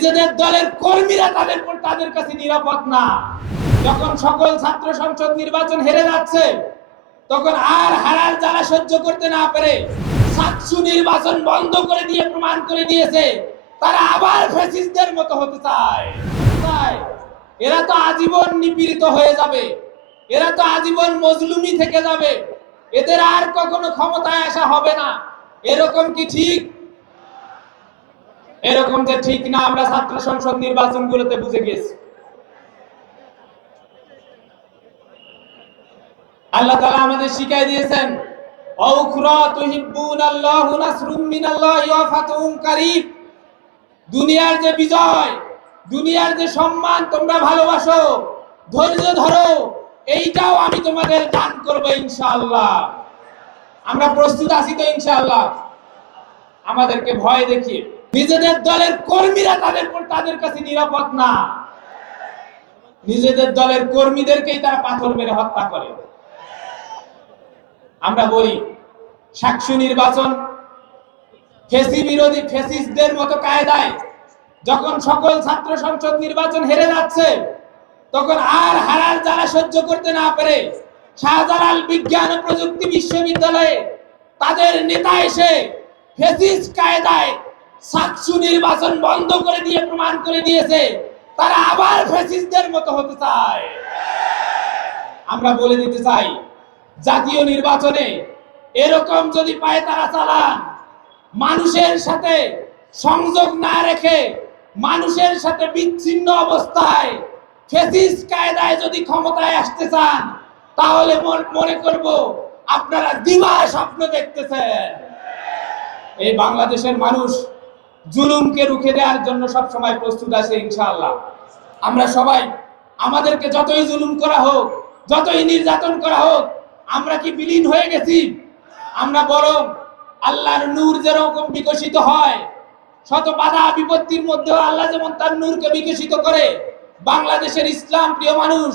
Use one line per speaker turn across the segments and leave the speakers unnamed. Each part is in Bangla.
নিজেদের দলের কর্মীরা তাদের তাদের কাছে নিরাপদ না। যখন সকল ছাত্র সংসদ নির্বাচন হেরে যাচ্ছে, তখন আর হারার জ্বালা সহ্য করতে না পেরে সাতশু নির্বাচন বন্ধ করে দিয়ে প্রমাণ করে দিয়েছে, তারা আবার ফ্যাসিস্টদের মতো হতে চায়। এরা তো আজীবন নিপীড়িত হয়ে যাবে, এরা তো আজীবন মজলুমি থেকে যাবে, এদের আর কখনো ক্ষমতায় আসা হবে না। এরকম কি ঠিক? এরকম যে ঠিক না, আমরা ছাত্র সংসদ নির্বাচনগুলোতে বুঝে গেছি আল্লাহ তাআলা আমাদের শিখাই দিয়েছেন দুনিয়ার যে বিজয়, দুনিয়ার যে সম্মান, তোমরা ভালোবাসো, ধৈর্য ধরো, এইটাও আমি তোমাদের দান করব ইনশাআল্লাহ। আমরা প্রস্তুত আছি তো ইনশাআল্লাহ। আমাদেরকে ভয় দেখিয়ে। নিজেদের দলের কর্মীরা তাদের তাদের কাছে নিরাপদ না। নিজেদের দলের কর্মীদেরকেই তারা পাথর মেরে হত্যা করে। আমরা বলি সাক্ষী নির্বাচন ফেসি বিরোধী ফেসিস্টদের মতো কায়দায় যখন সকল ছাত্র সংসদ নির্বাচন হেরে যাচ্ছে, তখন আর হারার জ্বালা সহ্য করতে না পেরে শাহজালাল বিজ্ঞান ও প্রযুক্তি বিশ্ববিদ্যালয়ে তাদের নেতা এসে ফেসিস্ট কায়দায় সাকসু নির্বাচন বন্ধ করে দিয়ে, প্রমাণ করে দিয়েছে, তারা আবার ফেসিস্টদের মতো হতে চায়। আমরা বলে দিতে চাই, জাতীয় নির্বাচনে এরকম যদি পায় তারা চালান। মানুষের সাথে সংযোগ না রেখে, মানুষের সাথে বিচ্ছিন্ন অবস্থায় ফেসিস কায়দায় যদি ক্ষমতায় আসতে চান, তাহলে মনে করব আপনারা দিবা স্বপ্ন দেখতেছেন। এই বাংলাদেশের মানুষ জুলুমকে রুখে দেওয়ার জন্য সব সময় প্রস্তুত আছে ইনশাআল্লাহ। আমরা সবাই আমাদেরকে যতই জুলুম করা হোক, যতই নির্যাতন করা হোক, আমরা কি বিলীন হয়ে গেছি? আমরা বরং আল্লাহর নূর যেরকম বিকশিত হয়, শত বাধা বিপত্তির মধ্যেও আল্লাহ যেমন তার নূরকে বিকশিত করে, বাংলাদেশের ইসলাম প্রিয় মানুষ,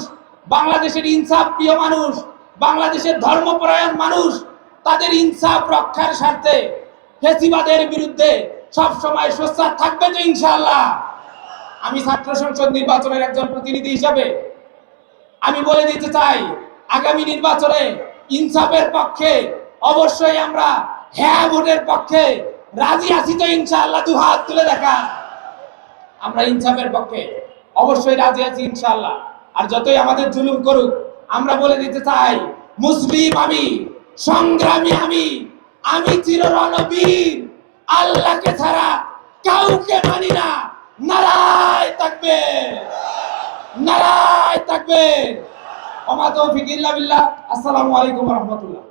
বাংলাদেশের ইনসাফ প্রিয় মানুষ, বাংলাদেশের ধর্মপরায়ণ মানুষ, তাদের ইনসাফ রক্ষার স্বার্থে ফেসিবাদের বিরুদ্ধে সব সময় সোচ্চার থাকবে তো ইনশাআল্লাহ। আমি ছাত্র সংসদ নির্বাচনের একজন প্রতিনিধি হিসাবে আমি বলে দিতে চাই, আগামী নির্বাচনে ইনসাফের পক্ষে অবশ্যই আমরা হ্যাঁ ভোটের পক্ষে রাজি আছি তো ইনশাআল্লাহ, দু হাত তুলে দেখা। আমরা ইনসাফের পক্ষে অবশ্যই রাজি আছি ইনশাআল্লাহ। আর যতই আমাদের জুলুম করুক, আমরা বলে দিতে চাই, মুসলিম আমি, সংগ্রামী আমি আমি চির রণবীর আল্লাহকে ছাড়া কাউকে মানি না। নারায় থাকবে। নারায় থাকবে। আমার তো বিল্লাহ। আসসালামু আলাইকুম রাহমাতুল্লাহ।